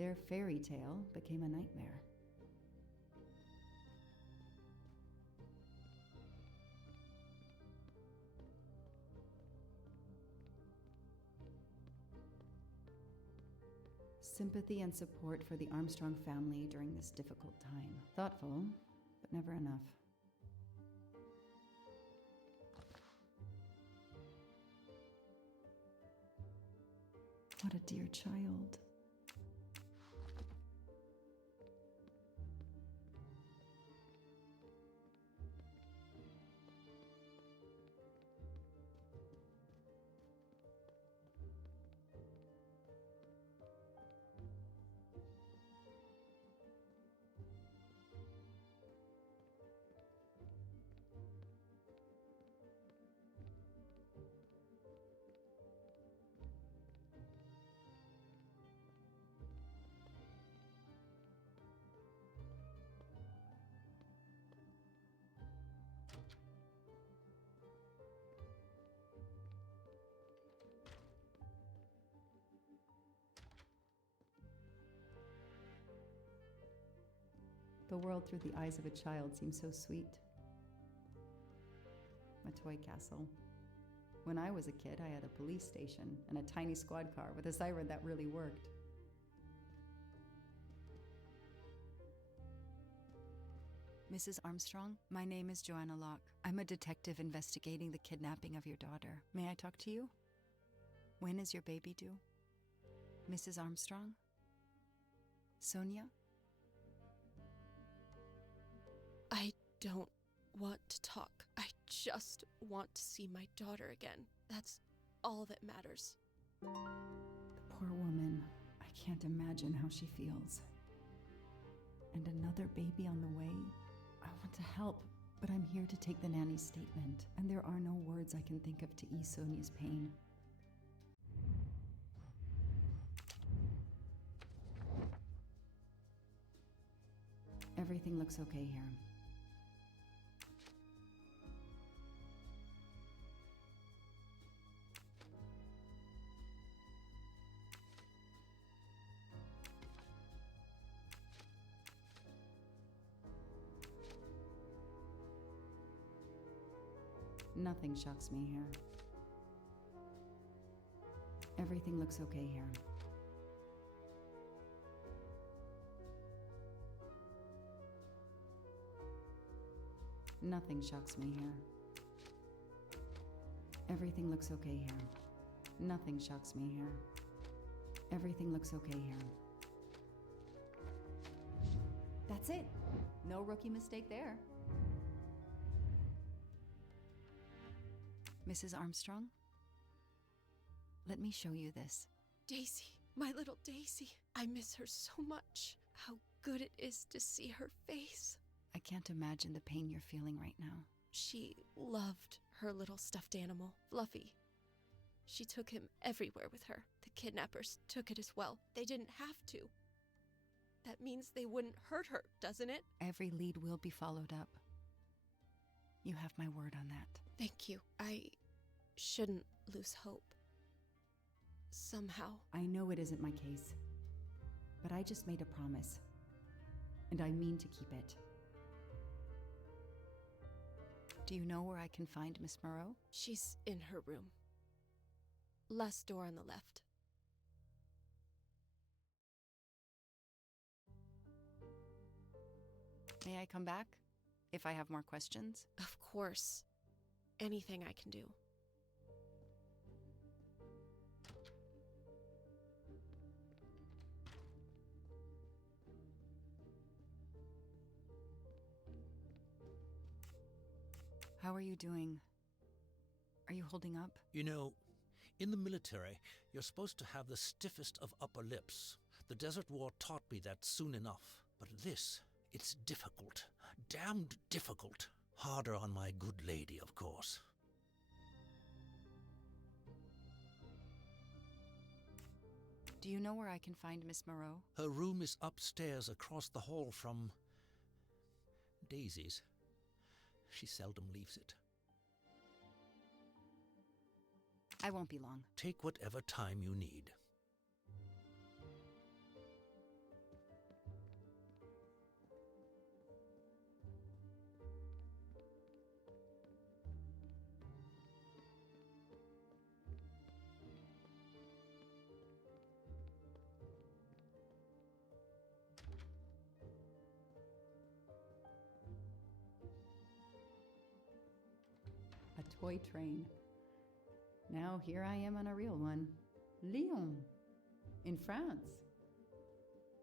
Their fairy tale became a nightmare. Sympathy and support for the Armstrong family during this difficult time. Thoughtful, but never enough. What a dear child. The world through the eyes of a child seems so sweet. A toy castle. When I was a kid, I had a police station and a tiny squad car with a siren that really worked. Mrs. Armstrong, my name is Joanna Locke. I'm a detective investigating the kidnapping of your daughter. May I talk to you? When is your baby due? Mrs. Armstrong? Sonia? I don't want to talk. I just want to see my daughter again. That's all that matters. The poor woman. I can't imagine how she feels. And another baby on the way. I want to help, but I'm here to take the nanny's statement, and there are no words I can think of to ease Sonia's pain. Everything looks okay here. Nothing shocks me here. Everything looks okay here. Nothing shocks me here. Everything looks okay here. Nothing shocks me here. Everything looks okay here. That's it. No rookie mistake there. Mrs. Armstrong? Let me show you this. Daisy, my little Daisy. I miss her so much. How good it is to see her face. I can't imagine the pain you're feeling right now. She loved her little stuffed animal, Fluffy. She took him everywhere with her. The kidnappers took it as well. They didn't have to. That means they wouldn't hurt her, doesn't it? Every lead will be followed up. You have my word on that. Thank you. I shouldn't lose hope. Somehow. I know it isn't my case, but I just made a promise, and I mean to keep it. Do you know where I can find Miss Moreau? She's in her room. Last door on the left. May I come back if I have more questions? Of course. Anything I can do. How are you doing? Are you holding up? You know, in the military, you're supposed to have the stiffest of upper lips. The Desert War taught me that soon enough. But this, it's difficult. Damned difficult. Harder on my good lady, of course. Do you know where I can find Miss Moreau? Her room is upstairs across the hall from Daisy's. She seldom leaves it. I won't be long. Take whatever time you need. toy train. Now here I am on a real one. Lyon, in France.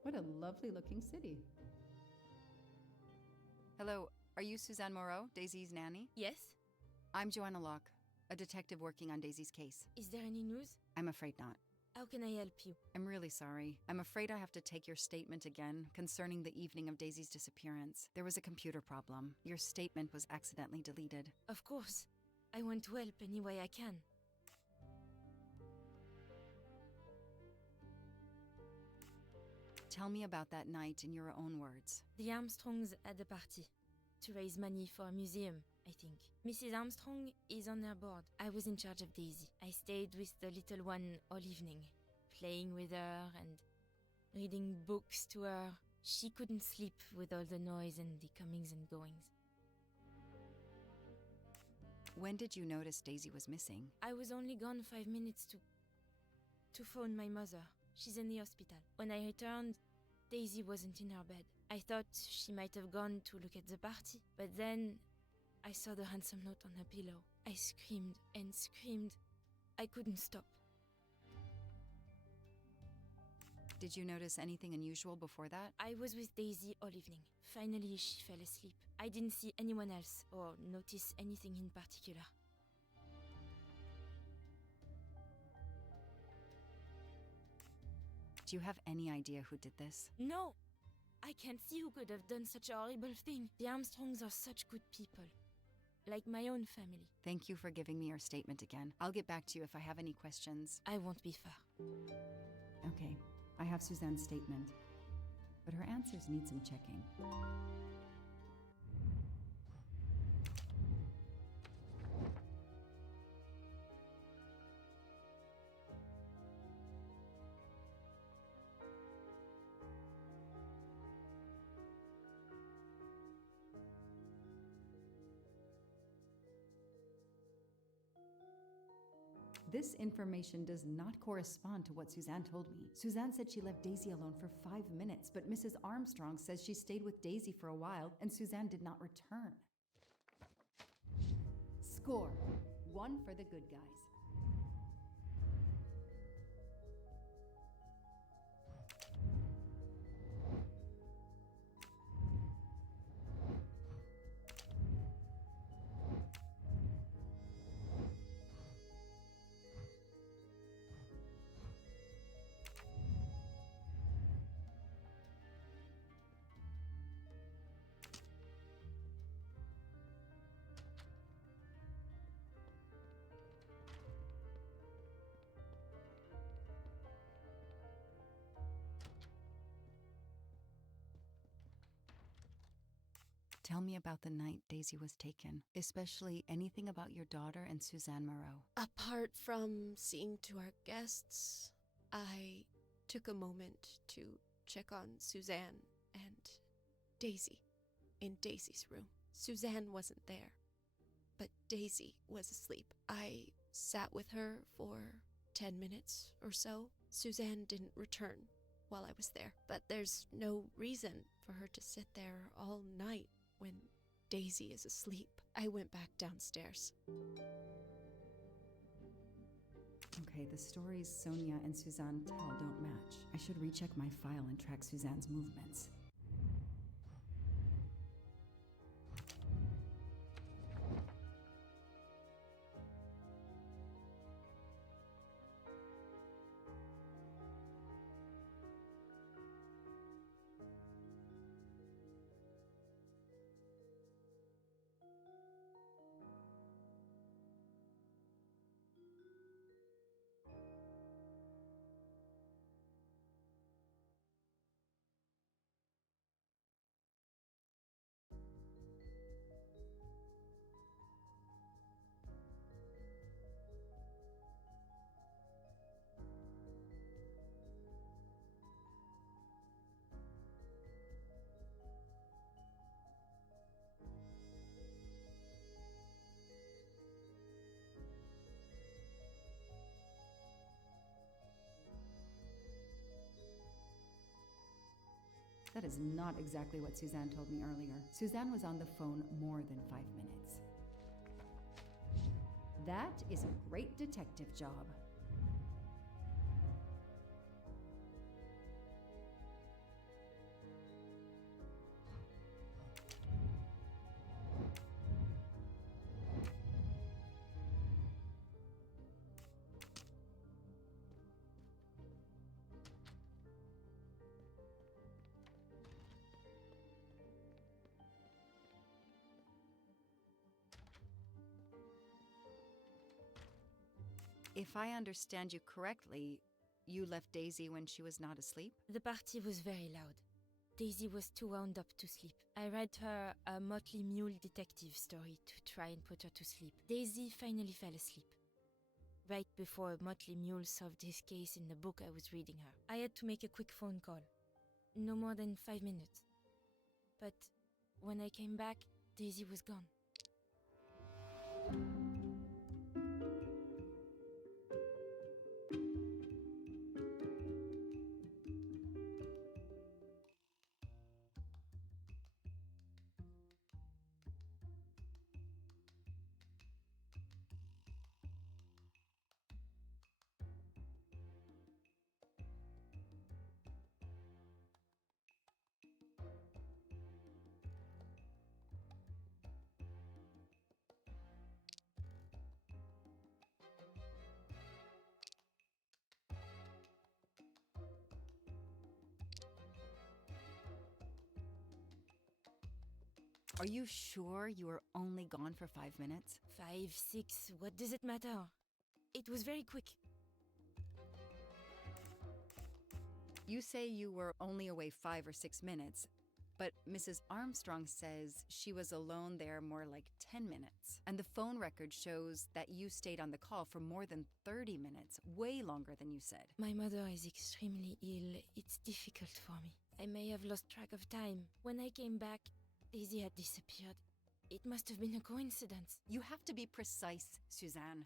What a lovely looking city. Hello, are you Suzanne Moreau, Daisy's nanny? Yes? I'm Joanna Locke, a detective working on Daisy's case. Is there any news? I'm afraid not. How can I help you? I'm really sorry. I'm afraid I have to take your statement again concerning the evening of Daisy's disappearance. There was a computer problem. Your statement was accidentally deleted. Of course. I want to help any way I can. Tell me about that night in your own words. The Armstrongs had a party to raise money for a museum, I think. Mrs. Armstrong is on their board. I was in charge of Daisy. I stayed with the little one all evening, playing with her and reading books to her. She couldn't sleep with all the noise and the comings and goings. When did you notice Daisy was missing? I was only gone 5 minutes to phone my mother. She's in the hospital. When I returned, Daisy wasn't in her bed. I thought she might have gone to look at the party, but then I saw the ransom note on her pillow. I screamed and screamed. I couldn't stop. Did you notice anything unusual before that? I was with Daisy all evening. Finally, she fell asleep. I didn't see anyone else or notice anything in particular. Do you have any idea who did this? No! I can't see who could have done such a horrible thing. The Armstrongs are such good people. Like my own family. Thank you for giving me your statement again. I'll get back to you if I have any questions. I won't be far. Okay, I have Suzanne's statement, but her answers need some checking. This information does not correspond to what Suzanne told me. Suzanne said she left Daisy alone for 5 minutes, but Mrs. Armstrong says she stayed with Daisy for a while and Suzanne did not return. Score. 1 for the good guys. Tell me about the night Daisy was taken, especially anything about your daughter and Suzanne Moreau. Apart from seeing to our guests, I took a moment to check on Suzanne and Daisy in Daisy's room. Suzanne wasn't there, but Daisy was asleep. I sat with her for 10 minutes or so. Suzanne didn't return while I was there, but there's no reason for her to sit there all night when Daisy is asleep. I went back downstairs. Okay, the stories Sonia and Suzanne tell don't match. I should recheck my file and track Suzanne's movements. That is not exactly what Suzanne told me earlier. Suzanne was on the phone more than 5 minutes. That is a great detective job. If I understand you correctly, you left Daisy when she was not asleep? The party was very loud. Daisy was too wound up to sleep. I read her a Motley Mule detective story to try and put her to sleep. Daisy finally fell asleep. Right before Motley Mule solved his case in the book I was reading her. I had to make a quick phone call. No more than 5 minutes. But when I came back, Daisy was gone. Are you sure you were only gone for 5 minutes? 5, 6, what does it matter? It was very quick. You say you were only away 5 or 6 minutes, but Mrs. Armstrong says she was alone there more like 10 minutes. And the phone record shows that you stayed on the call for more than 30 minutes, way longer than you said. My mother is extremely ill. It's difficult for me. I may have lost track of time. When I came back, Daisy had disappeared. It must have been a coincidence. You have to be precise, Suzanne.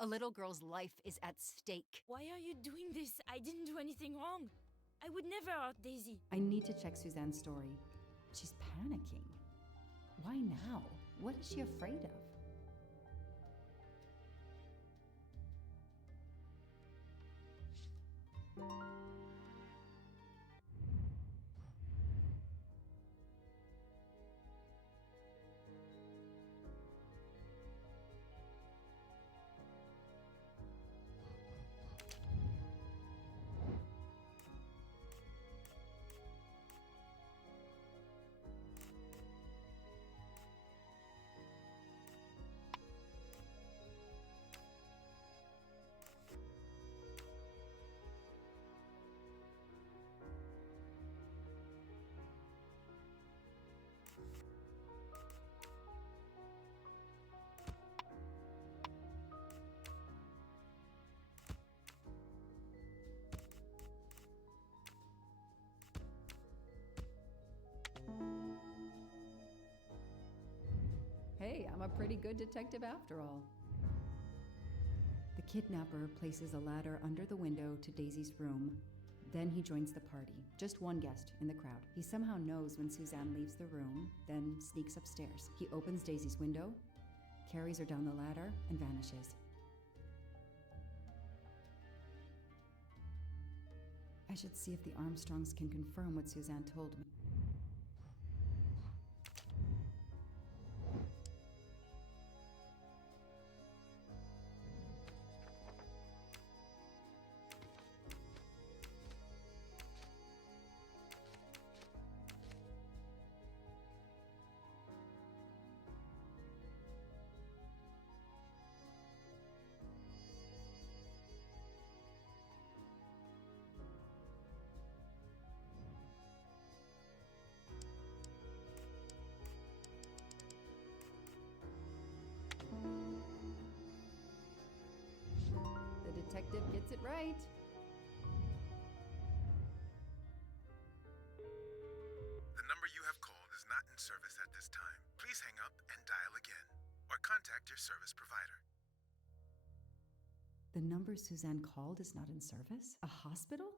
A little girl's life is at stake. Why are you doing this? I didn't do anything wrong. I would never hurt Daisy. I need to check Suzanne's story. She's panicking. Why now? What is she afraid of? Hey, I'm a pretty good detective after all. The kidnapper places a ladder under the window to Daisy's room. Then he joins the party, just one guest in the crowd. He somehow knows when Suzanne leaves the room, then sneaks upstairs. He opens Daisy's window, carries her down the ladder, and vanishes. I should see if the Armstrongs can confirm what Suzanne told me. Detective gets it right. The number you have called is not in service at this time. Please hang up and dial again, or contact your service provider. The number Suzanne called is not in service? A hospital?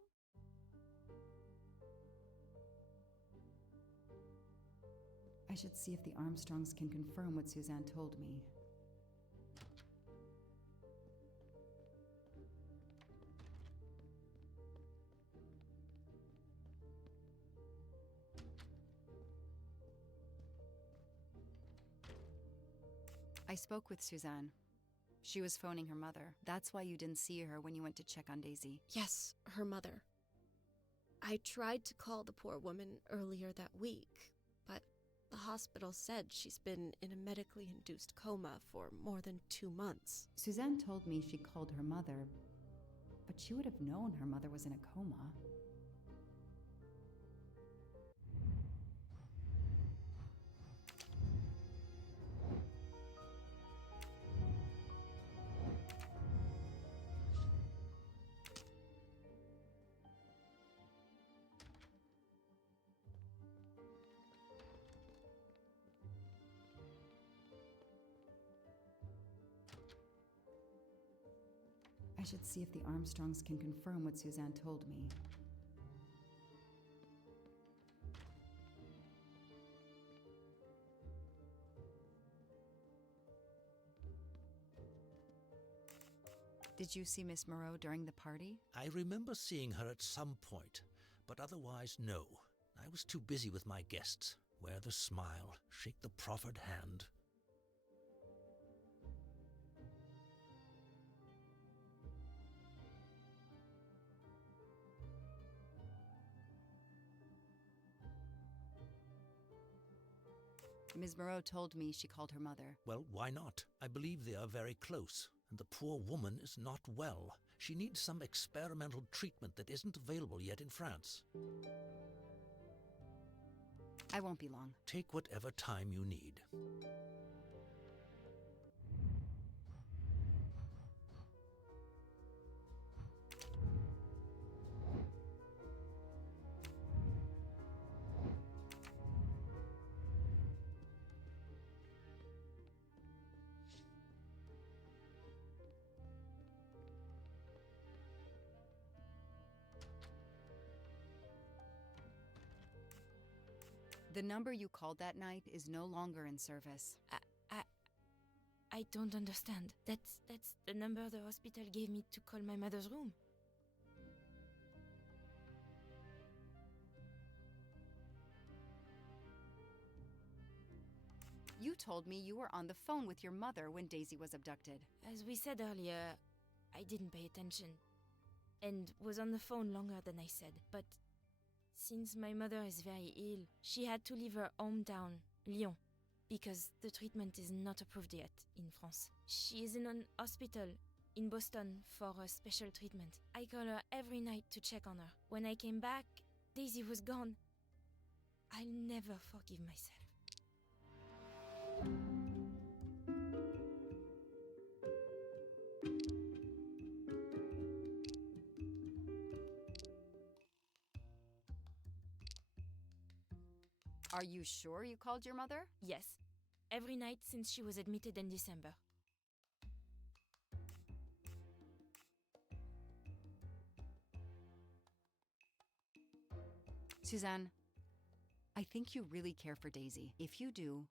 I should see if the Armstrongs can confirm what Suzanne told me. I spoke with Suzanne. She was phoning her mother. That's why you didn't see her when you went to check on Daisy. Yes, her mother. I tried to call the poor woman earlier that week, but the hospital said she's been in a medically induced coma for more than 2 months. Suzanne told me she called her mother, but she would have known her mother was in a coma. I should see if the Armstrongs can confirm what Suzanne told me. Did you see Miss Moreau during the party? I remember seeing her at some point, but otherwise, no. I was too busy with my guests. Wear the smile, shake the proffered hand. Ms. Moreau told me she called her mother. Well, why not? I believe they are very close, and the poor woman is not well. She needs some experimental treatment that isn't available yet in France. I won't be long. Take whatever time you need. The number you called that night is no longer in service. I don't understand. That's the number the hospital gave me to call my mother's room. You told me you were on the phone with your mother when Daisy was abducted. As we said earlier, I didn't pay attention and was on the phone longer than I said. But since my mother is very ill, she had to leave her hometown, Lyon, because the treatment is not approved yet in France. She is in an hospital in Boston for a special treatment. I call her every night to check on her. When I came back, Daisy was gone. I'll never forgive myself. Are you sure you called your mother? Yes, every night since she was admitted in December. Suzanne, I think you really care for Daisy. If you do,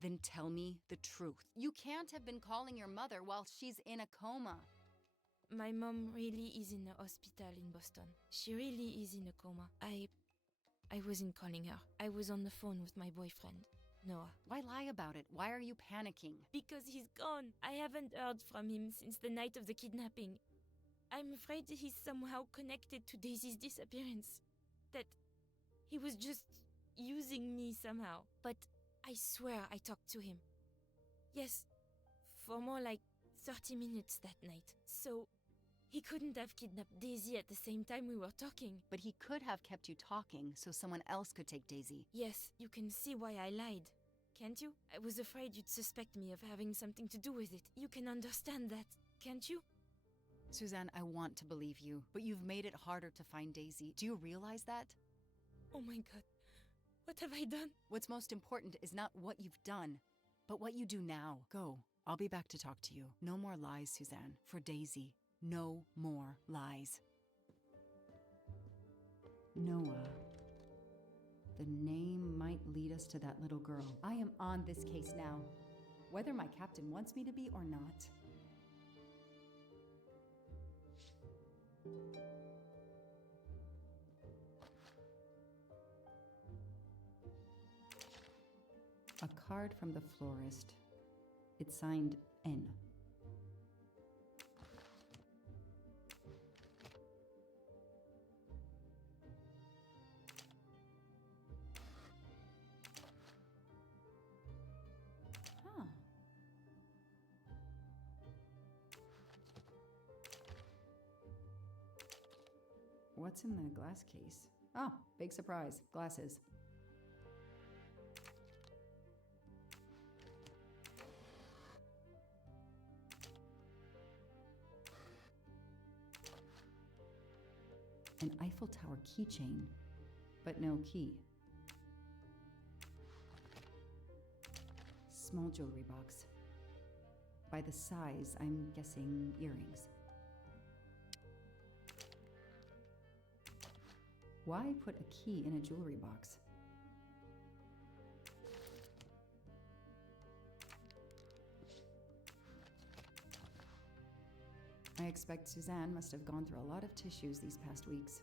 then tell me the truth. You can't have been calling your mother while she's in a coma. My mom really is in a hospital in Boston. She really is in a coma. I wasn't calling her. I was on the phone with my boyfriend, Noah. Why lie about it? Why are you panicking? Because he's gone. I haven't heard from him since the night of the kidnapping. I'm afraid he's somehow connected to Daisy's disappearance. That he was just using me somehow. But I swear I talked to him. Yes, for more like 30 minutes that night. So he couldn't have kidnapped Daisy at the same time we were talking. But he could have kept you talking so someone else could take Daisy. Yes, you can see why I lied. Can't you? I was afraid you'd suspect me of having something to do with it. You can understand that, can't you? Suzanne, I want to believe you, but you've made it harder to find Daisy. Do you realize that? Oh my god. What have I done? What's most important is not what you've done, but what you do now. Go. I'll be back to talk to you. No more lies, Suzanne. For Daisy. No more lies. Noah. The name might lead us to that little girl. I am on this case now, whether my captain wants me to be or not. A card from the florist. It's signed N. Huh. What's in the glass case? Oh, big surprise. Glasses. An Eiffel Tower keychain, but no key. Small jewelry box. By the size, I'm guessing earrings. Why put a key in a jewelry box? I expect Suzanne must have gone through a lot of tissues these past weeks.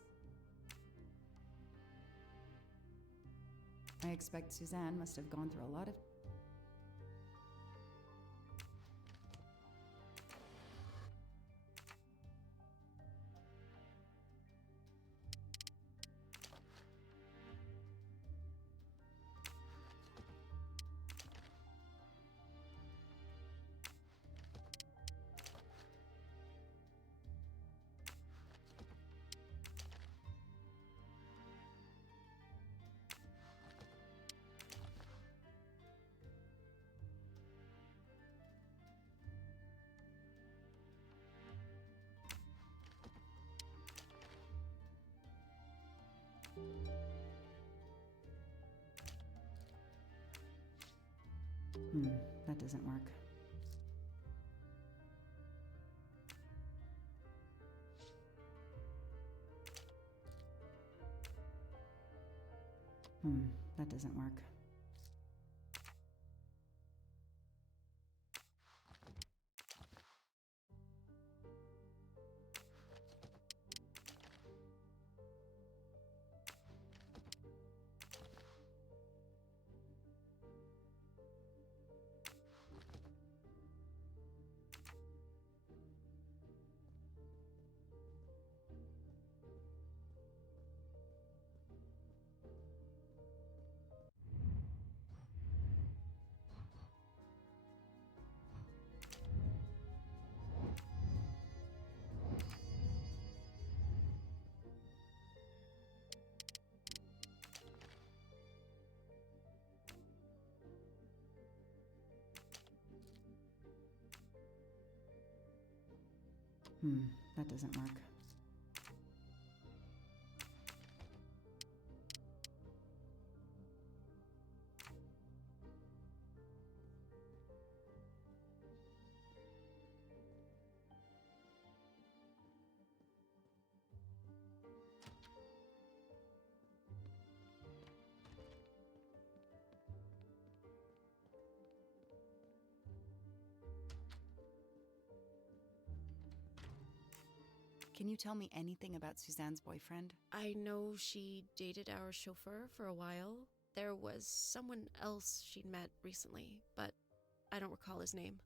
I expect Suzanne must have gone through a lot of... That doesn't work. That doesn't work. That doesn't work. Can you tell me anything about Suzanne's boyfriend? I know she dated our chauffeur for a while. There was someone else she'd met recently, but I don't recall his name.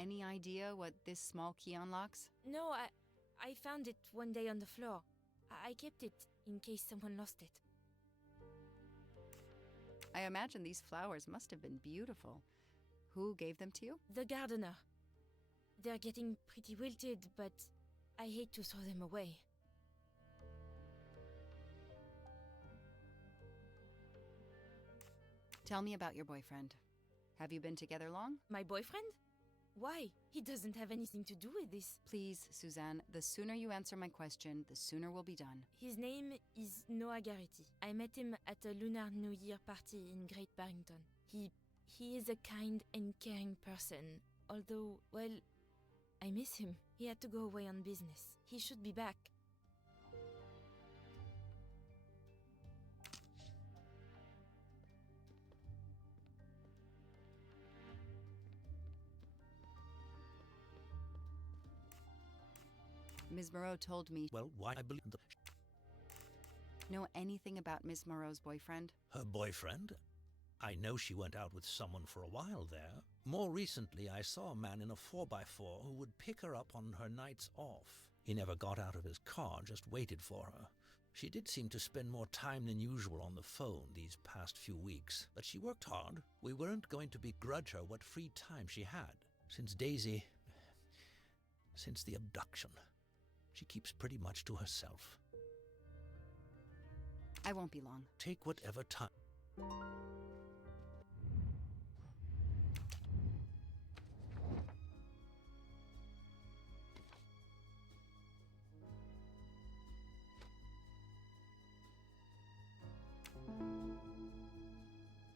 Any idea what this small key unlocks? No, I found it one day on the floor. I kept it in case someone lost it. I imagine these flowers must have been beautiful. Who gave them to you? The gardener. They're getting pretty wilted, but I hate to throw them away. Tell me about your boyfriend. Have you been together long? My boyfriend? Why? He doesn't have anything to do with this. Please, Suzanne, the sooner you answer my question, the sooner we'll be done. His name is Noah Garrity. I met him at a Lunar New Year party in Great Barrington. He He is a kind and caring person, although, well, I miss him. He had to go away on business. He should be back. Ms. Moreau told me. Well, why I believe the... Know anything about Ms. Moreau's boyfriend? Her boyfriend? I know she went out with someone for a while there. More recently, I saw a man in a 4x4 who would pick her up on her nights off. He never got out of his car, just waited for her. She did seem to spend more time than usual on the phone these past few weeks, but she worked hard. We weren't going to begrudge her what free time she had. Since the abduction, she keeps pretty much to herself. I won't be long. Take whatever time.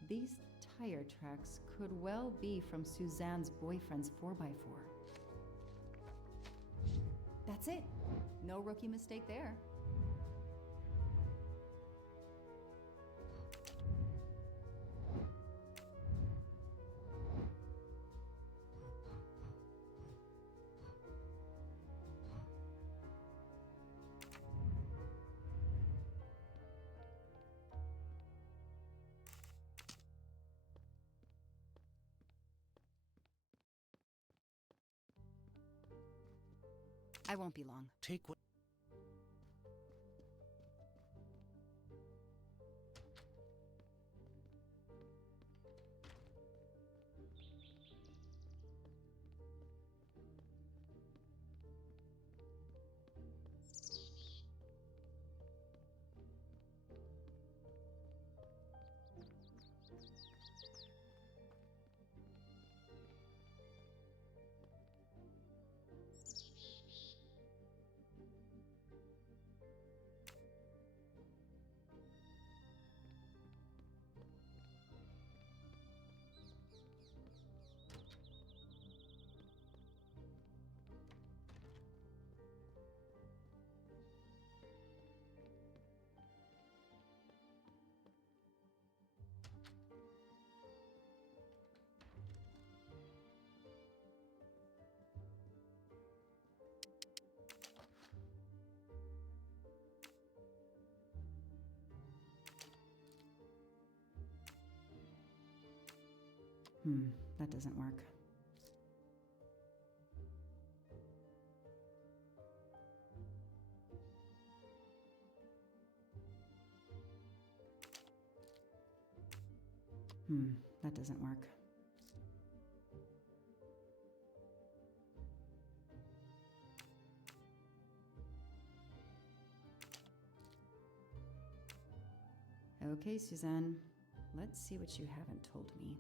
These tire tracks could well be from Suzanne's boyfriend's 4x4. That's it. No rookie mistake there. I won't be long. Take what... That doesn't work. That doesn't work. Okay, Suzanne. Let's see what you haven't told me.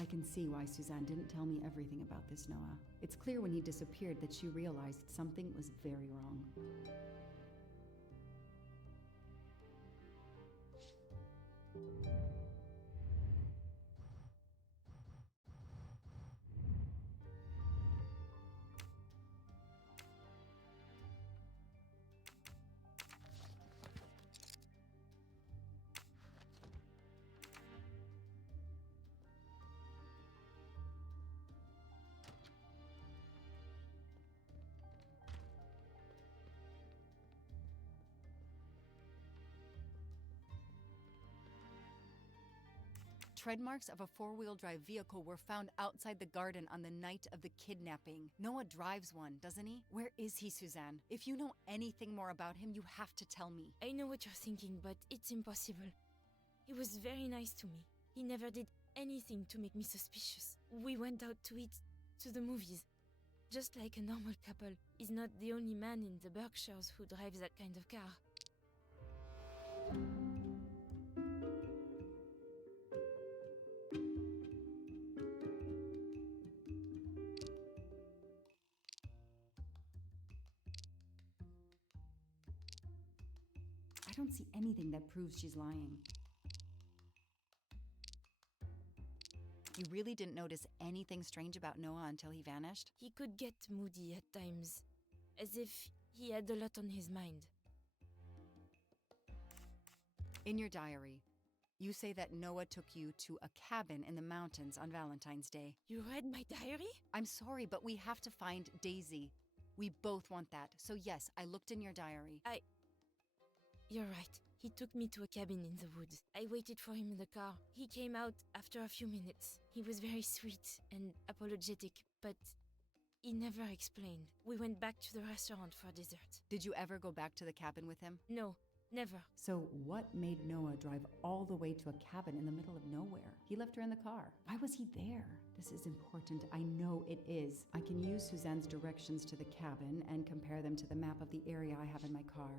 I can see why Suzanne didn't tell me everything about this, Noah. It's clear when he disappeared that she realized something was very wrong. Tread marks of a four-wheel drive vehicle were found outside the garden on the night of the kidnapping. Noah drives one, doesn't he? Where is he, Suzanne? If you know anything more about him, you have to tell me. I know what you're thinking, but it's impossible. He was very nice to me. He never did anything to make me suspicious. We went out to eat, to the movies. Just like a normal couple. He's not the only man in the Berkshires who drives that kind of car. I don't see anything that proves she's lying. You really didn't notice anything strange about Noah until he vanished? He could get moody at times, as if he had a lot on his mind. In your diary, you say that Noah took you to a cabin in the mountains on Valentine's Day. You read my diary? I'm sorry, but we have to find Daisy. We both want that. So yes, I looked in your diary. You're right. He took me to a cabin in the woods. I waited for him in the car. He came out after a few minutes. He was very sweet and apologetic, but he never explained. We went back to the restaurant for dessert. Did you ever go back to the cabin with him? No, never. So what made Noah drive all the way to a cabin in the middle of nowhere? He left her in the car. Why was he there? This is important. I know it is. I can use Suzanne's directions to the cabin and compare them to the map of the area I have in my car.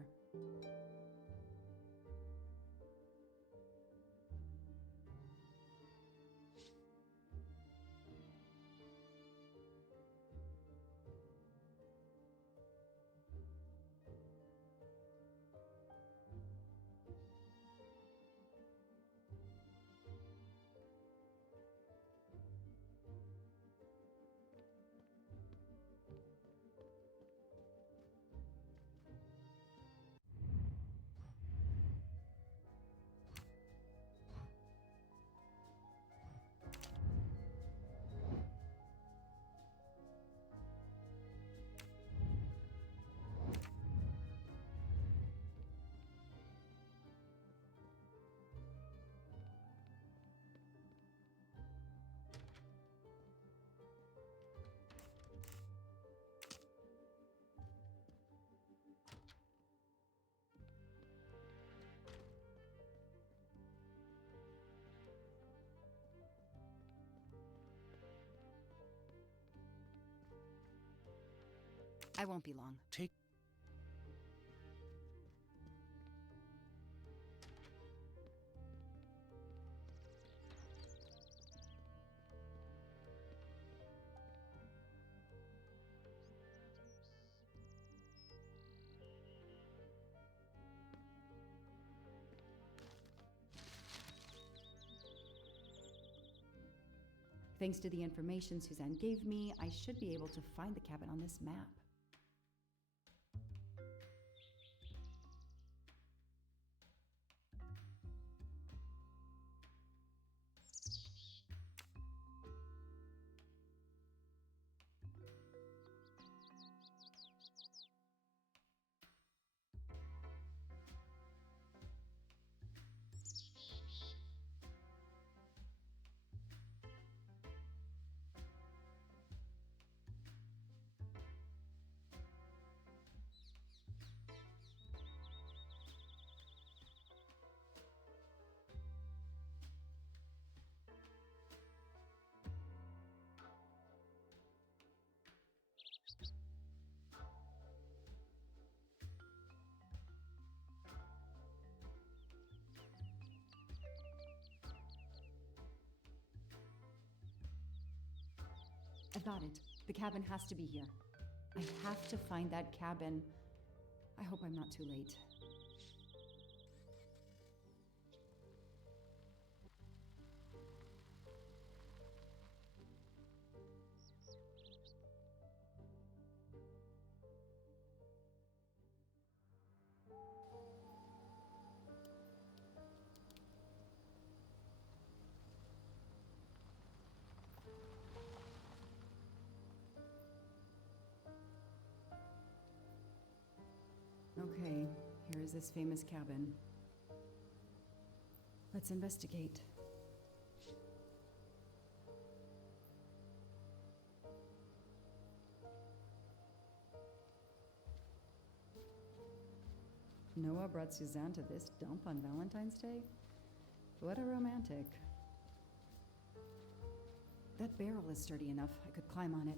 I won't be long. Take Thanks to the information Suzanne gave me, I should be able to find the cabin on this map. I've got it. The cabin has to be here. I have to find that cabin. I hope I'm not too late. Okay, here is this famous cabin. Let's investigate. Noah brought Suzanne to this dump on Valentine's Day? What a romantic. That barrel is sturdy enough. I could climb on it.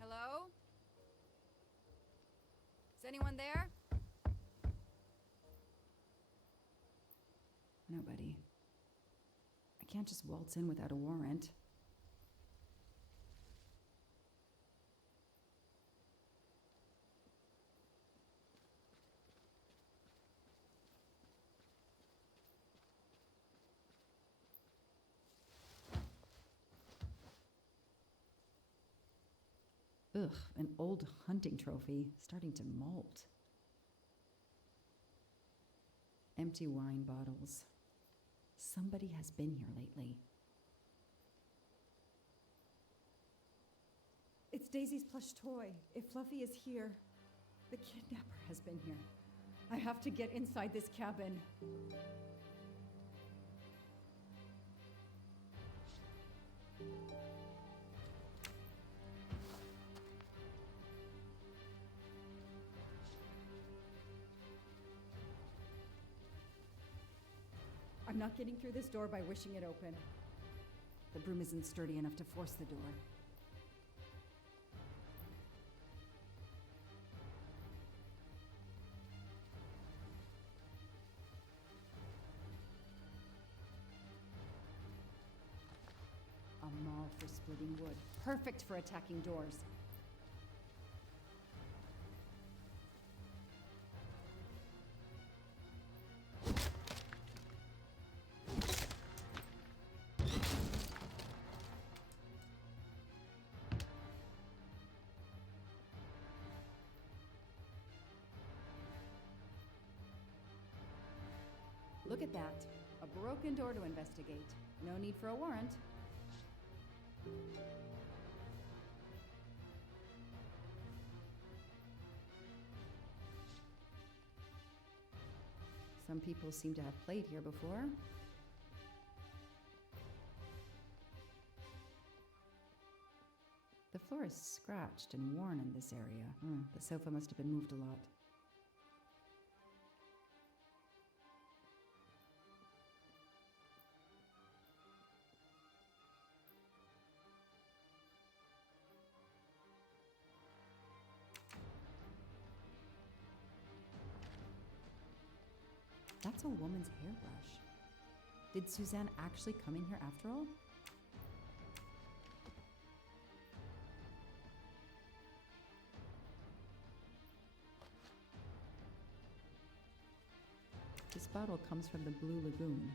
Hello? Is anyone there? Nobody. I can't just waltz in without a warrant. Ugh, an old hunting trophy, starting to molt. Empty wine bottles. Somebody has been here lately. It's Daisy's plush toy. If Fluffy is here, the kidnapper has been here. I have to get inside this cabin. I'm not getting through this door by wishing it open. The broom isn't sturdy enough to force the door. A maul for splitting wood. Perfect for attacking doors. Look at that. A broken door to investigate. No need for a warrant. Some people seem to have played here before. The floor is scratched and worn in this area. The sofa must have been moved a lot. That's a woman's hairbrush. Did Suzanne actually come in here after all? This bottle comes from the Blue Lagoon.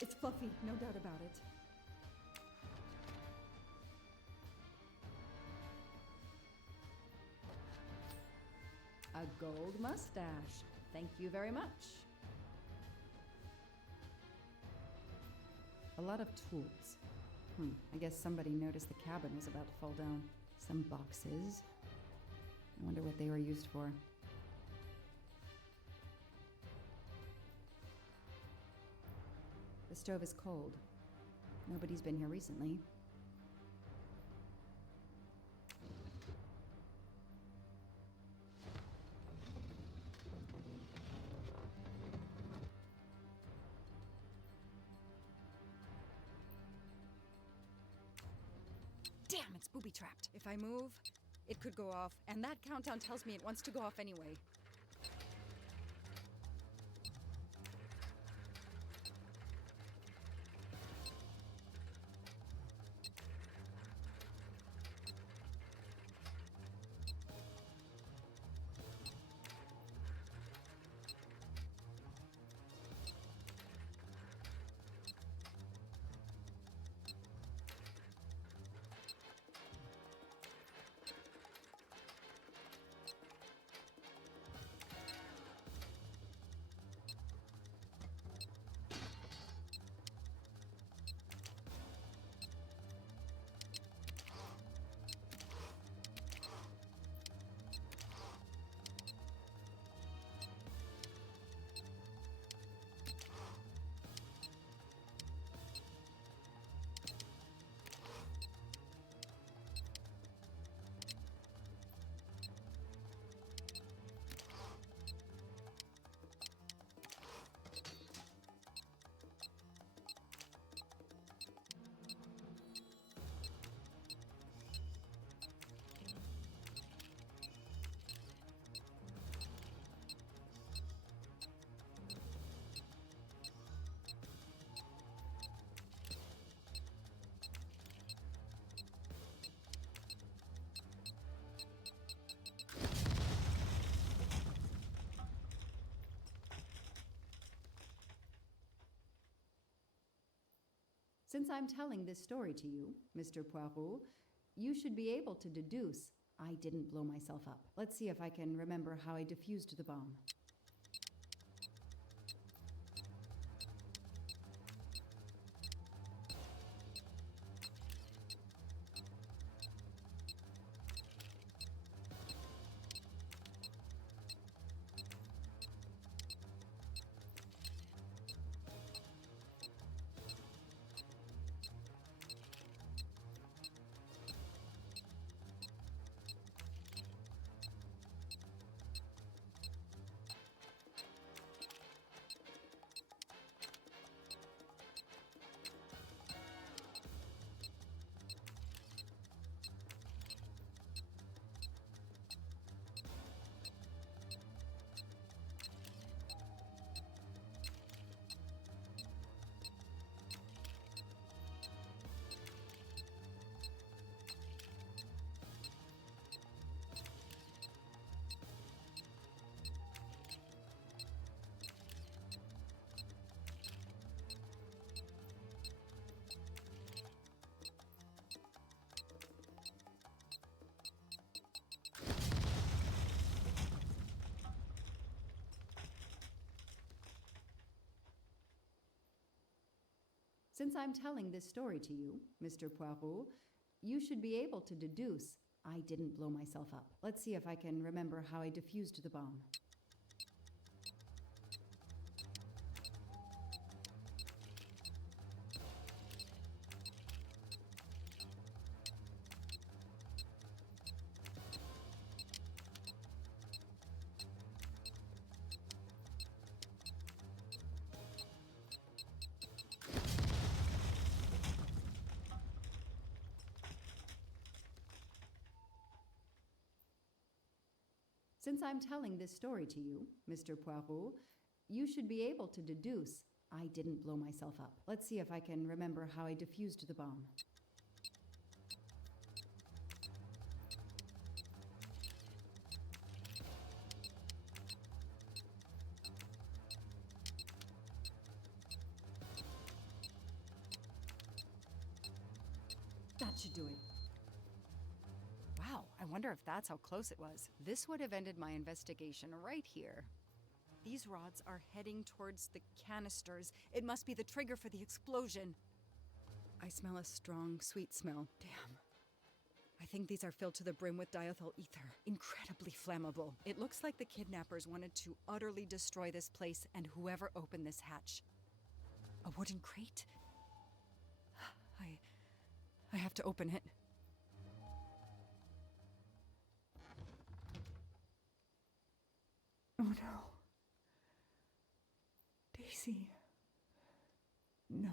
It's Fluffy, no doubt about it. A gold mustache. Thank you very much. A lot of tools. I guess somebody noticed the cabin was about to fall down. Some boxes. I wonder what they were used for. The stove is cold. Nobody's been here recently. Damn, it's booby-trapped. If I move, it could go off, and that countdown tells me it wants to go off anyway. Since I'm telling this story to you, Mr. Poirot, you should be able to deduce I didn't blow myself up. Let's see if I can remember how I defused the bomb. Since I'm telling this story to you, Mr. Poirot, you should be able to deduce I didn't blow myself up. Let's see if I can remember how I defused the bomb. Since I'm telling this story to you, Mr. Poirot, you should be able to deduce I didn't blow myself up. Let's see if I can remember how I defused the bomb. That should do it. Wow, I wonder if that's how close it was. This would have ended my investigation right here. These rods are heading towards the canisters. It must be the trigger for the explosion. I smell a strong, sweet smell. Damn. I think these are filled to the brim with diethyl ether. Incredibly flammable. It looks like the kidnappers wanted to utterly destroy this place and whoever opened this hatch. A wooden crate? I have to open it. Oh no. Daisy. No.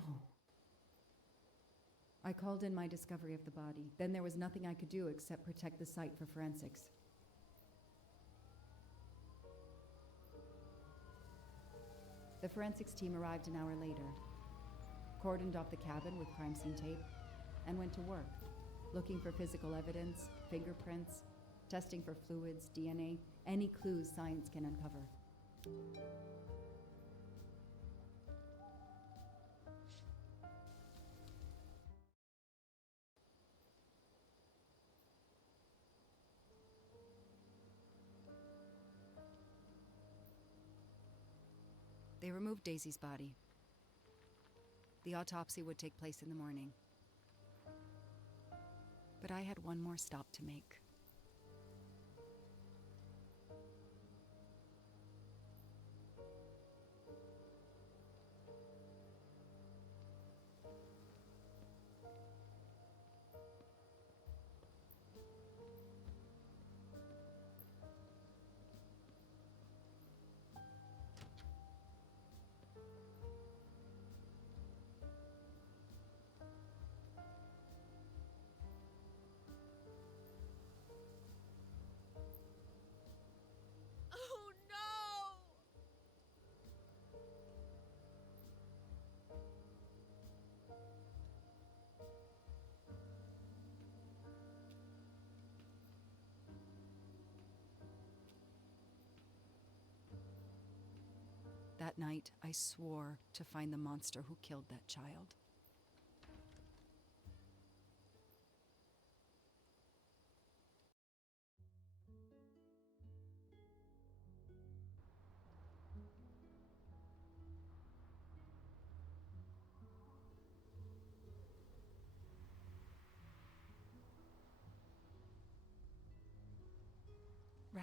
I called in my discovery of the body. Then there was nothing I could do except protect the site for forensics. The forensics team arrived an hour later, cordoned off the cabin with crime scene tape, and went to work, looking for physical evidence, fingerprints, testing for fluids, DNA, any clues science can uncover. They removed Daisy's body. The autopsy would take place in the morning. But I had one more stop to make. Oh no! That night, I swore to find the monster who killed that child.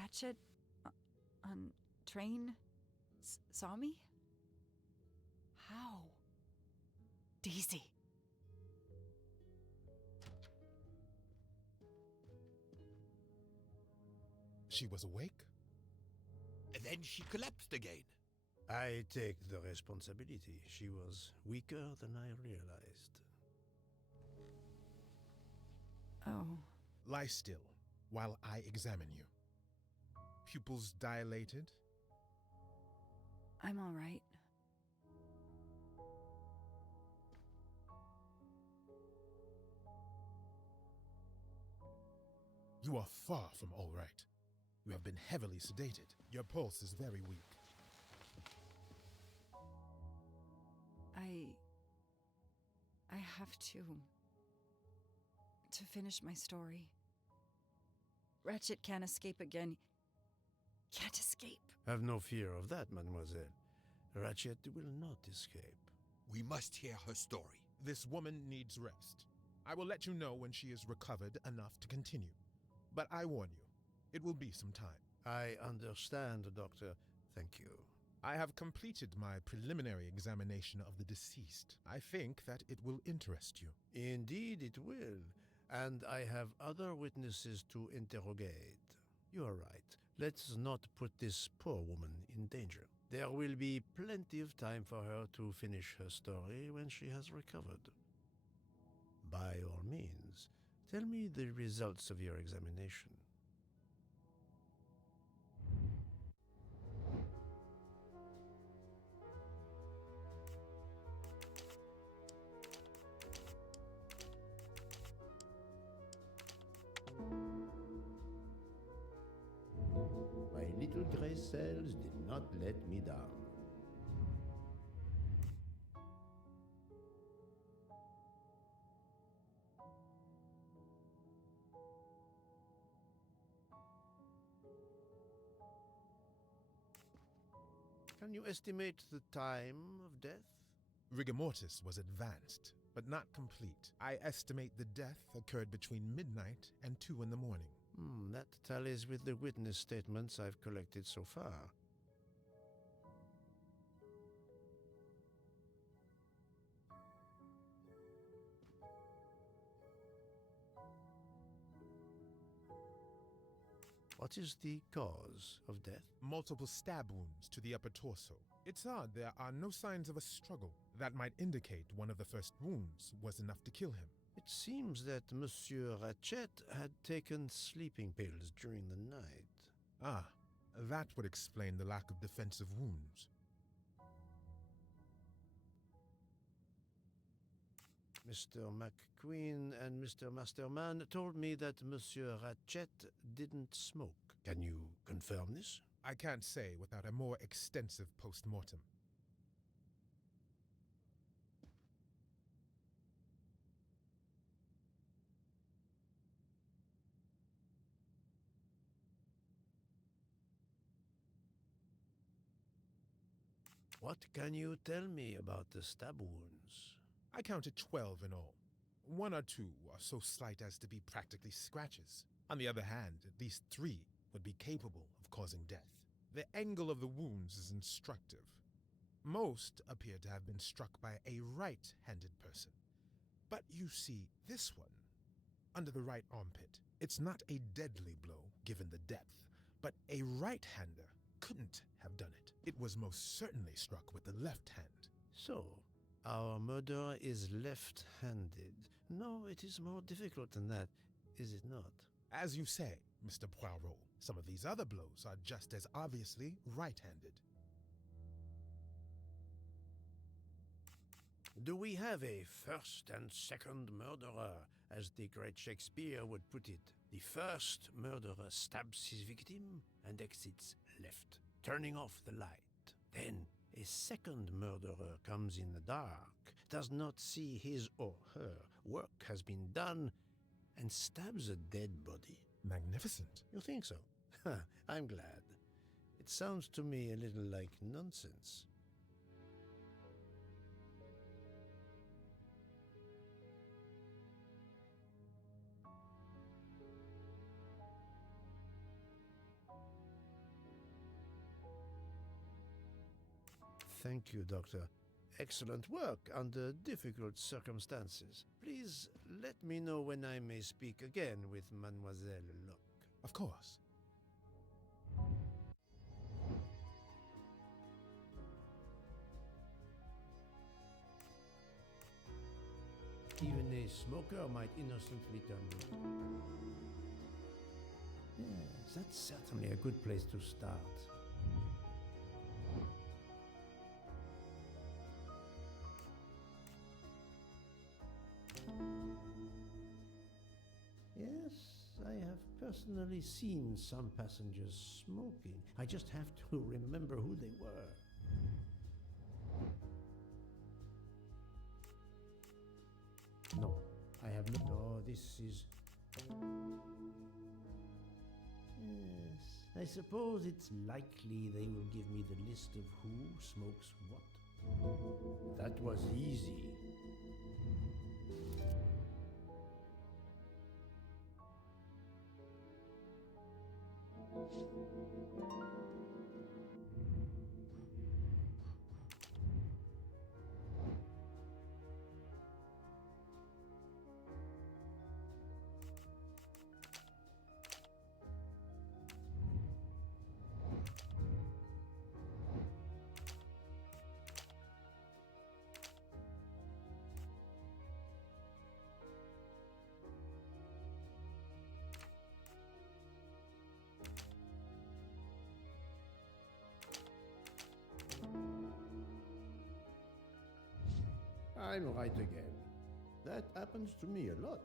Ratchet on train saw me? How? Daisy. She was awake? And then she collapsed again. I take the responsibility. She was weaker than I realized. Oh. Lie still while I examine you. Pupils dilated? I'm all right. You are far from all right. You have been heavily sedated. Your pulse is very weak. I have to finish my story. Ratchet can't escape again. Can't escape. Have no fear of that, mademoiselle. Ratchet will not escape. We must hear her story. This woman needs rest. I will let you know when she is recovered enough to continue. But I warn you, it will be some time. I understand, Doctor. Thank you. I have completed my preliminary examination of the deceased. I think that it will interest you. Indeed it will. And I have other witnesses to interrogate. You are right. Let's not put this poor woman in danger. There will be plenty of time for her to finish her story when she has recovered. By all means, tell me the results of your examination. My little gray cells did not let me down. Can you estimate the time of death? Rigor mortis was advanced, but not complete. I estimate the death occurred between midnight and 2 in the morning. That tallies with the witness statements I've collected so far. What is the cause of death? Multiple stab wounds to the upper torso. It's odd there are no signs of a struggle. That might indicate one of the first wounds was enough to kill him. It seems that Monsieur Ratchet had taken sleeping pills during the night. Ah, that would explain the lack of defensive wounds. Mr. McQueen and Mr. Masterman told me that Monsieur Ratchet didn't smoke. Can you confirm this? I can't say without a more extensive post-mortem. What can you tell me about the stab wounds? I counted 12 in all. 1 or 2 are so slight as to be practically scratches. On the other hand, at least 3 would be capable of causing death. The angle of the wounds is instructive. Most appear to have been struck by a right-handed person. But you see, this one, under the right armpit, it's not a deadly blow given the depth, but a right-hander couldn't have done it. It was most certainly struck with the left hand. So, our murderer is left-handed. No, it is more difficult than that, is it not? As you say, Mr. Poirot, some of these other blows are just as obviously right-handed. Do we have a first and second murderer, as the great Shakespeare would put it? The first murderer stabs his victim and exits left, turning off the light. Then a second murderer comes in the dark, does not see his or her work has been done, and stabs a dead body. Magnificent. You think so? I'm glad. It sounds to me a little like nonsense. Thank you, Doctor. Excellent work under difficult circumstances. Please let me know when I may speak again with Mademoiselle Locke. Of course. Even a smoker might innocently turn red. Yes, that's certainly a good place to start. Yes, I have personally seen some passengers smoking. I just have to remember who they were. No, I have not. No, this is... Yes, I suppose it's likely they will give me the list of who smokes what. That was easy. I'm right again. That happens to me a lot.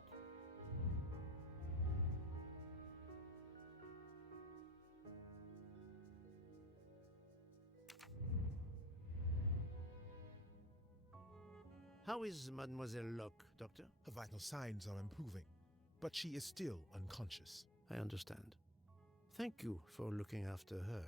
How is Mademoiselle Locke, Doctor? Her vital signs are improving, but she is still unconscious. I understand. Thank you for looking after her.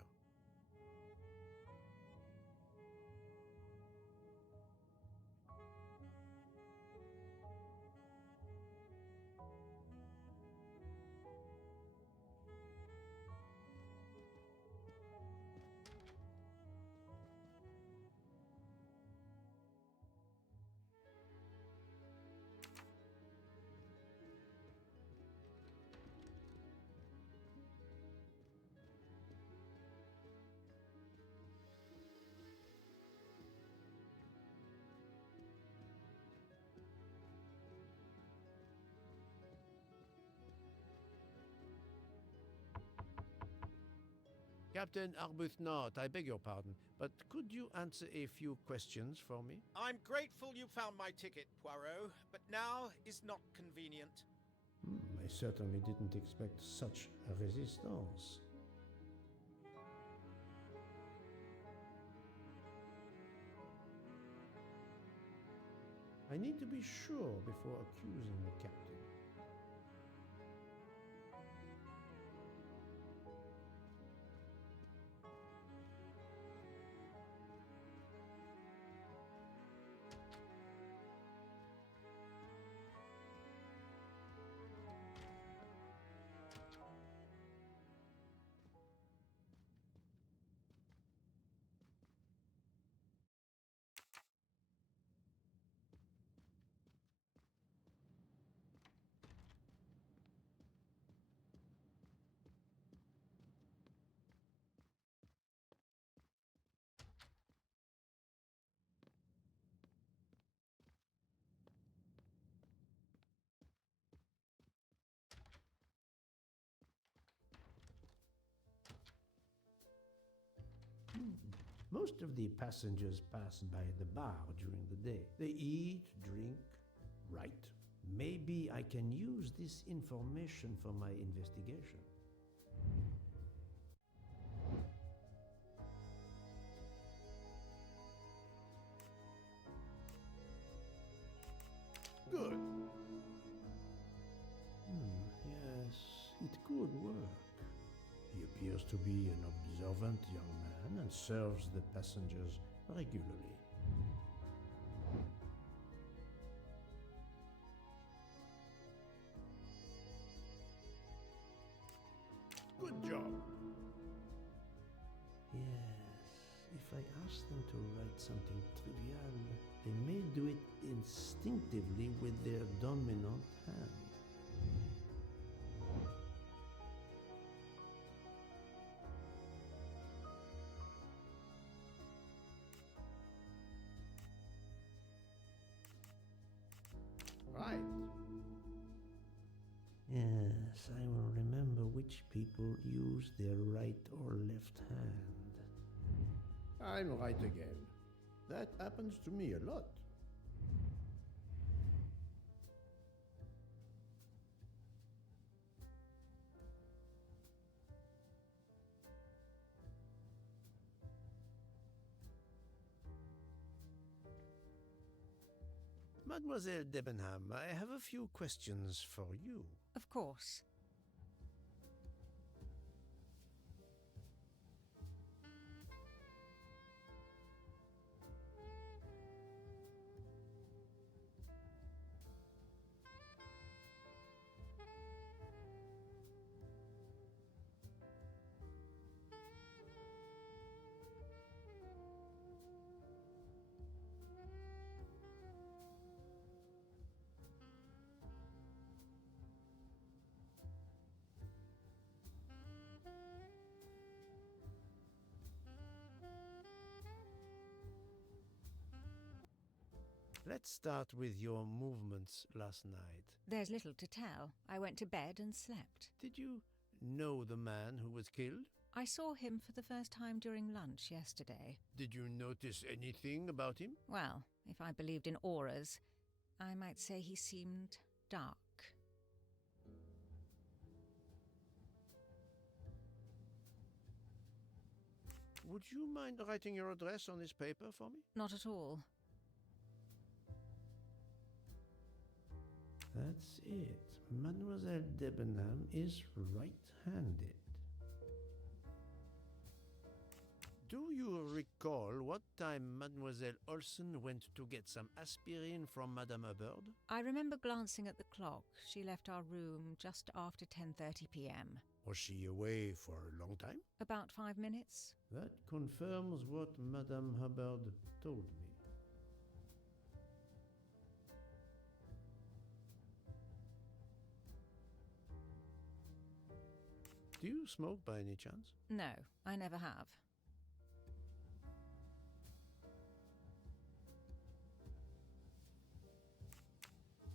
Captain Arbuthnot, I beg your pardon, but could you answer a few questions for me? I'm grateful you found my ticket, Poirot, but now is not convenient. I certainly didn't expect such a resistance. I need to be sure before accusing the captain. Most of the passengers pass by the bar during the day. They eat, drink, write. Maybe I can use this information for my investigation. Good. Yes, it could work. He appears to be an observant young man and serves the passengers regularly. Good job. Yes, if I ask them to write something trivial, they may do it instinctively with their dominant hand. Right. Yes, I will remember which people use their right or left hand. I'm right again. That happens to me a lot. Mademoiselle Debenham, I have a few questions for you. Of course. Let's start with your movements last night. There's little to tell. I went to bed and slept. Did you know the man who was killed? I saw him for the first time during lunch yesterday. Did you notice anything about him? Well, if I believed in auras, I might say he seemed dark. Would you mind writing your address on this paper for me? Not at all. That's it. Mademoiselle Debenham is right-handed. Do you recall what time Mademoiselle Olsen went to get some aspirin from Madame Hubbard? I remember glancing at the clock. She left our room just after 10:30 p.m. Was she away for a long time? About 5 minutes. That confirms what Madame Hubbard told me. Do you smoke by any chance? No, I never have.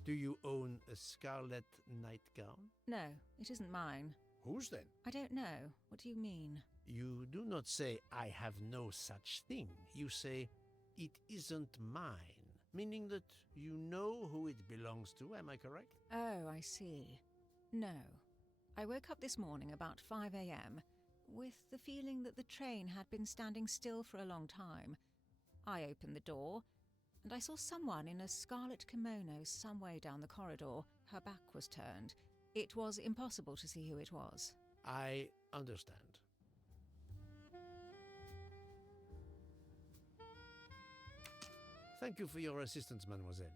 Do you own a scarlet nightgown? No, it isn't mine. Whose then? I don't know. What do you mean? You do not say, I have no such thing. You say, it isn't mine, meaning that you know who it belongs to, am I correct? Oh, I see. No. I woke up this morning about 5 a.m. with the feeling that the train had been standing still for a long time. I opened the door, and I saw someone in a scarlet kimono some way down the corridor. Her back was turned. It was impossible to see who it was. I understand. Thank you for your assistance, mademoiselle.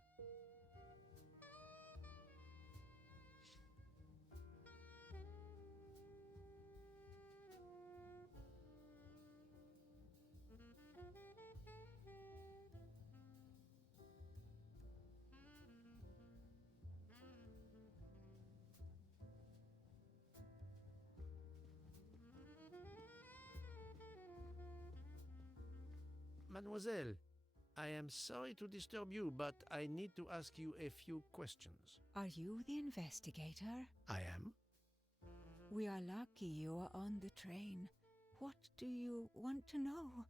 Mademoiselle, I am sorry to disturb you, but I need to ask you a few questions. Are you the investigator? I am. We are lucky you are on the train. What do you want to know?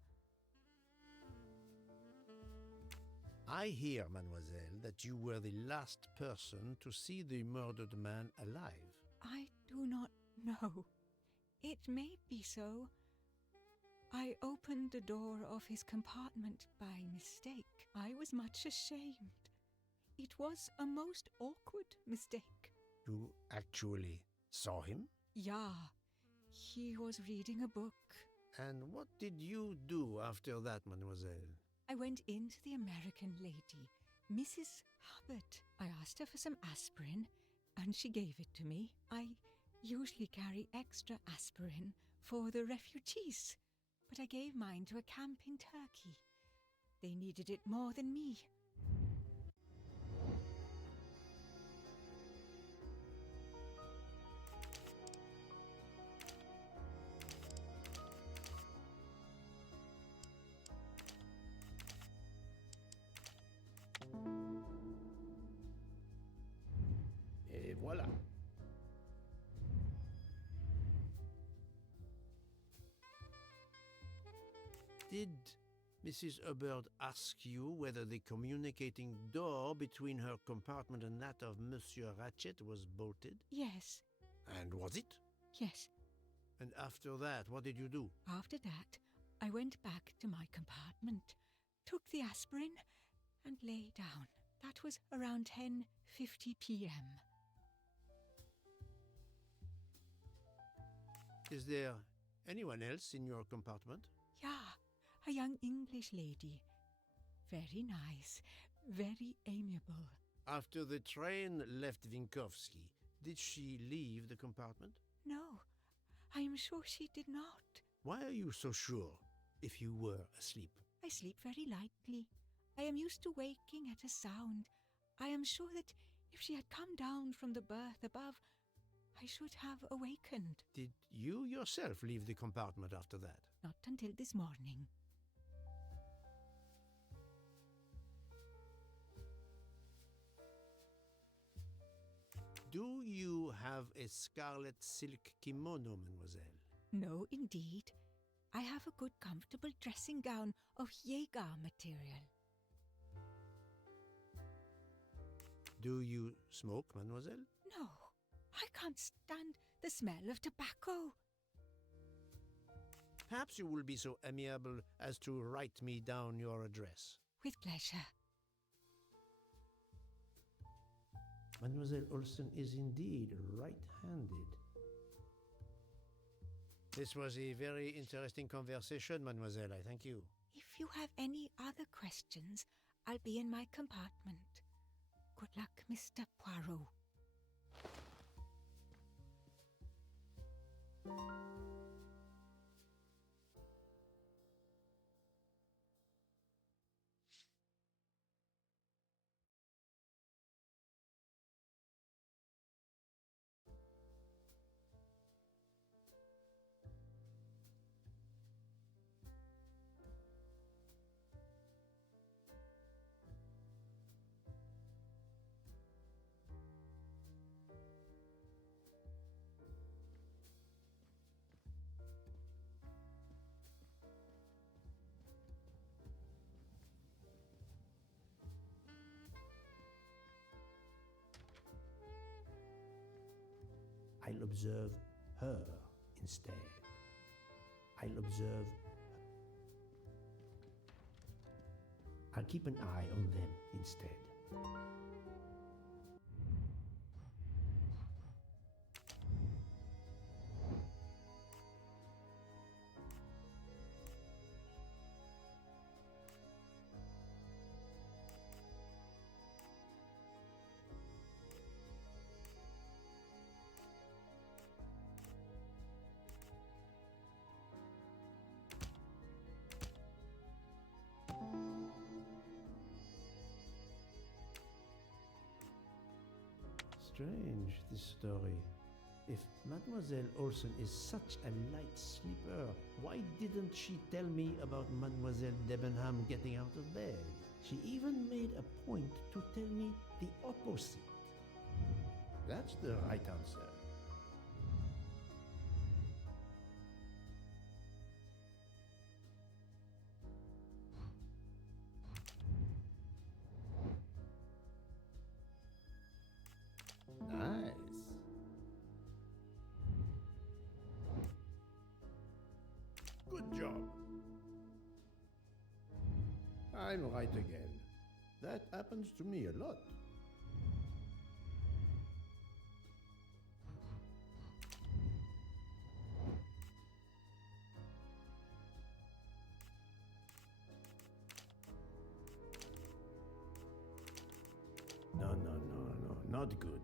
I hear, mademoiselle, that you were the last person to see the murdered man alive. I do not know. It may be so. I opened the door of his compartment by mistake. I was much ashamed. It was a most awkward mistake. You actually saw him? Yeah, he was reading a book. And what did you do after that, mademoiselle? I went in to the American lady, Mrs. Hubbard. I asked her for some aspirin, and she gave it to me. I usually carry extra aspirin for the refugees, but I gave mine to a camp in Turkey. They needed it more than me. Et voilà. Did Mrs. Hubbard ask you whether the communicating door between her compartment and that of Monsieur Ratchet was bolted? Yes, And was it? yes. And after that, what did you do? After that, I went back to my compartment, took the aspirin, and lay down. That was around 10:50 p.m. Is there anyone else in your compartment? Yeah, a young English lady. Very nice, very amiable. After the train left Vinkovsky, did she leave the compartment? No, I am sure she did not. Why are you so sure, if you were asleep? I sleep very lightly. I am used to waking at a sound. I am sure that if she had come down from the berth above, I should have awakened. Did you yourself leave the compartment after that? Not until this morning. Do you have a scarlet silk kimono, mademoiselle? No, indeed. I have a good, comfortable dressing gown of Jaeger material. Do you smoke, mademoiselle? No, I can't stand the smell of tobacco. Perhaps you will be so amiable as to write me down your address. With pleasure. Mademoiselle Olsen is indeed right-handed. This was a very interesting conversation, mademoiselle. I thank you. If you have any other questions, I'll be in my compartment. Good luck, Mr. Poirot. I'll observe her instead. I'll observe. I'll keep an eye on them instead. Strange, this story. If Mademoiselle Olsen is such a light sleeper, why didn't she tell me about Mademoiselle Debenham getting out of bed? She even made a point to tell me the opposite. That's the right answer. Nice. Good job. I'm right again. That happens to me a lot. No, not good.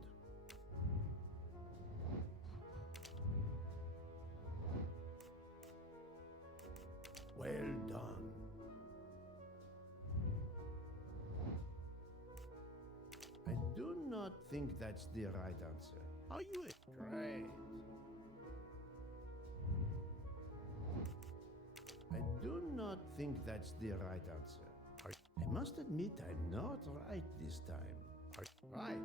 think that's the right answer. Are you great? I do not think that's the right answer. I must admit I'm not right this time. Right.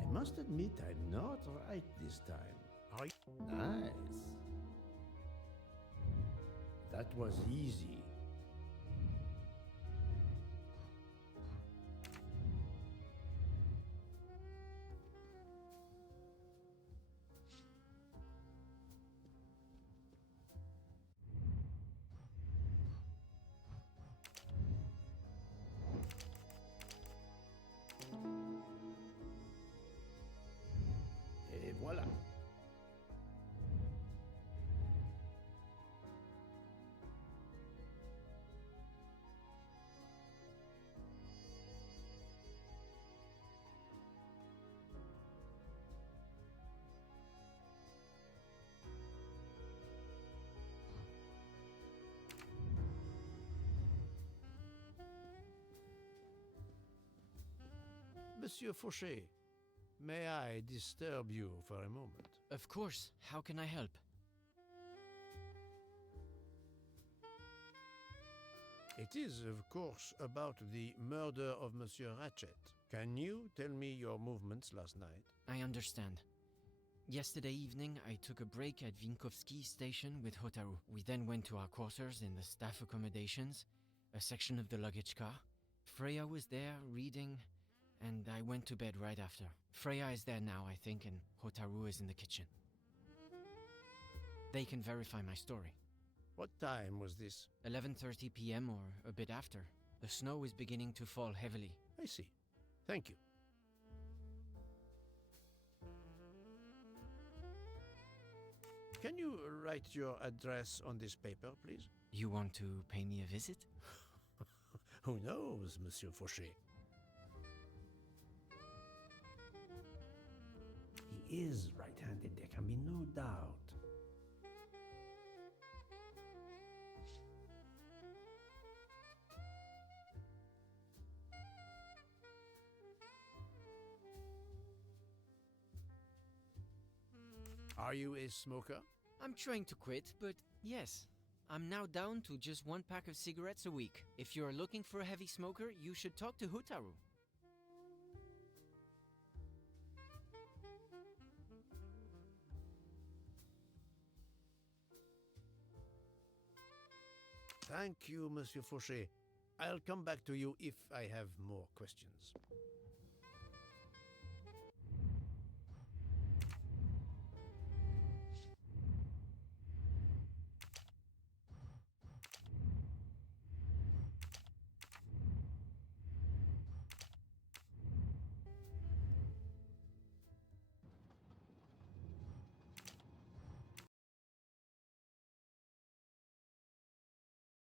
I must admit I'm not right this time. Nice. That was easy. Et voilà. Monsieur Fauché, may I disturb you for a moment? Of course. How can I help? It is, of course, about the murder of Monsieur Ratchet. Can you tell me your movements last night? I understand. Yesterday evening, I took a break at Vinkovsky station with Hotaru. We then went to our quarters in the staff accommodations, a section of the luggage car. Freya was there, reading, and I went to bed right after. Freya is there now, I think, and Hotaru is in the kitchen. They can verify my story. What time was this? 11:30 p.m. or a bit after. The snow is beginning to fall heavily. I see. Thank you. Can you write your address on this paper, please? You want to pay me a visit? Who knows, Monsieur Fauché? He is right-handed, there can be no doubt. Are you a smoker? I'm trying to quit, but yes. I'm now down to just one pack of cigarettes a week. If you're looking for a heavy smoker, you should talk to Hotaru. Thank you, Monsieur Fauché. I'll come back to you if I have more questions.